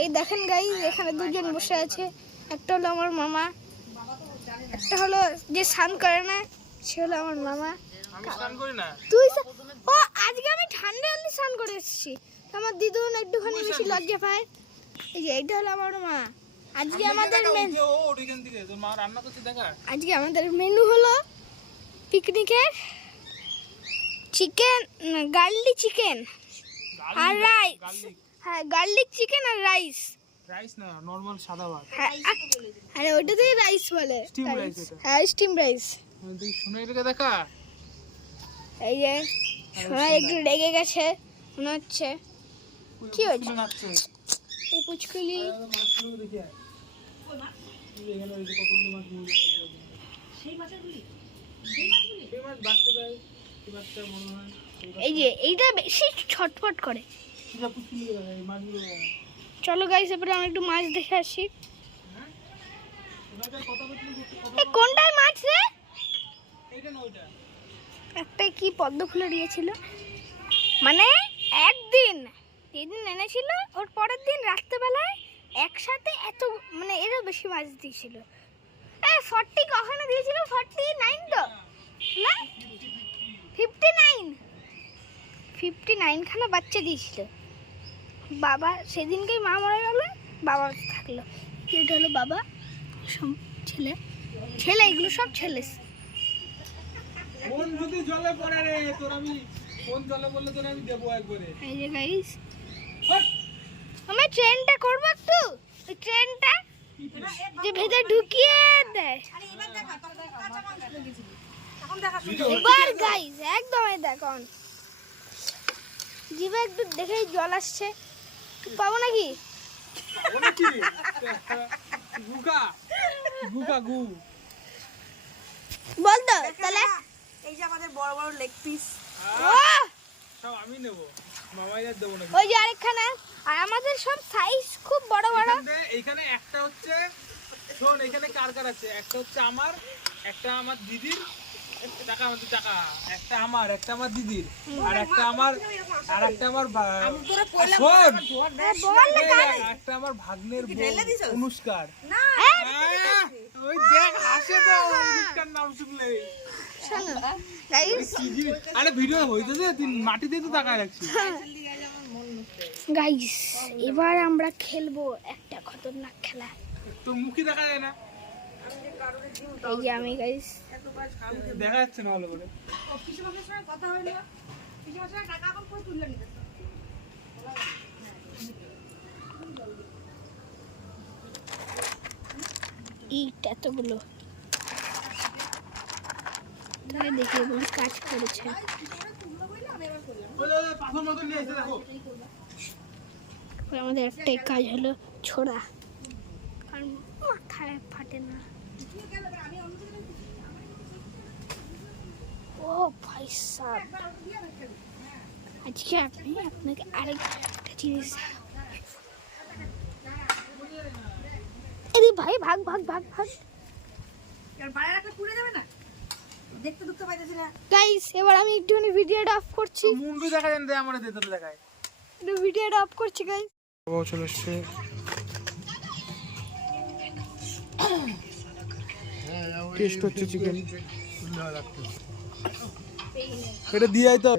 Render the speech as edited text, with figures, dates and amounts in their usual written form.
এই দেখেন গাইস, এখানে দুজন বসে আছে। একটা হলো আমার মামা, একটা হলো যে স্নান করে না, সে হলো আমার মামা। আমি স্নান করি না। তুই ও আজকে আমি ঠান্ডা জলে স্নান করে এসেছি। আমার দিদুন একটুখানি বেশি লজ্জা পায়। এই যে এইটা হলো আমার মা। আজকে আমাদের আজকে আমাদের মেনু হলো পিকনিকের চিকেন, গার্লিক চিকেন আর রাইস। হ্যাঁ, গার্লিক চিকেন আর রাইস। রাইস না, নরমাল সাদা ভাত। আরে ওইটাতেই রাইস বলে। স্টিম রাইস এটা। হ্যাঁ, স্টিম রাইস। তুই শুনে এটাকে দেখা। এই যে সোনা একটু রেগে গেছে মনে হচ্ছে। কি হয়েছে? এই পুচকুলি এই যে এইটা বেশি ছটফট করে। চলো গাইস, এবারে আমরা একটু মাছ দেখে আসি। কোনটার মাছ রে? একটা কি পদ্ম ফুলে দিয়েছিল, মানে একদিন যেদিন এনেছিল ওর পরের দিন রাত্রেবেলায় একসাথে এত, মানে এরও বেশি মাছ দিয়েছিল। 40 কখনো দিয়েছিল? 49 তো না, 59 খানা বাচ্চা দিয়েছিল। বাবা সেদিনকেই মা মরে গেল, বাবা থাকলো। এটা হলো বাবা, ছেলে ছেলে এগুলো সব ছেলে। কোন যদি জলে পড়ে রে তোর, আমি কোন জলে বললে তোর আমি দেবো একবারে। এই যে গাইস, আমি ট্রেনটা করব একটু, ওই ট্রেনটা যে ভেতরে ঢুকিয়ে দেয়। এবার গাইস একদম এই দেখুন, জিভে একটু দেখেই জল আসছে। পাবো নাকি? পাবো নাকি? গুকা গুকা গু বল তো তাহলে। এই যে আমাদের বড় বড় লেগ পিস, সব আমি নেব, মামাই আর দেবো না। ওই যে আরেকখানা, আর আমাদের সব সাইজ খুব বড় বড়। এইখানে একটা হচ্ছে, শোন এখানে কার কার আছে, একটা হচ্ছে আমার, একটা আমার দিদির, টাকা আমাদের টাকা, একটা আমার, একটা আমার দিদির, আর একটা আমার, আর একটা আমার একটা আমার ভাগ্নের অনুষ্কার। ওই দেখ হাসে তো অনুষ্কার নাম শুনলে। আরে ভিডিও হইতেছে, তুই মাটি দিয়ে তো তাকায় রাখছিস। গাইস এবার আমরা খেলবো একটা খতরনাক খেলা। তোর মুখই দেখা যায় না। এই যে আমি গাইস, দেখা যাচ্ছে না ভালো করে। কথা হইলো টাকা এখন কই তুললে নিতে ইট এতগুলো, তাহলে দেখি এবার কাজ করেছে। আমাদের একটাই কাজ হলো ছোড়া, কারণ মাথায় ফাটে না। ও ভাই সাহেব, আজকে আপনাকে আরেকটা জিনিস, ভাই ভাগ ভাগ ভাগ ভাগ। গাইস এবার আমি একটুখানি ভিডিওটা অফ করছি। মুন্ডু দেখা যায় না, আমারে দে তোর দেখায়। একটু ভিডিওটা অফ করছি গাইস। বাবা চলে এসছে। টেস্ট হচ্ছে চিকেন, এটা দিয়ে আই তো।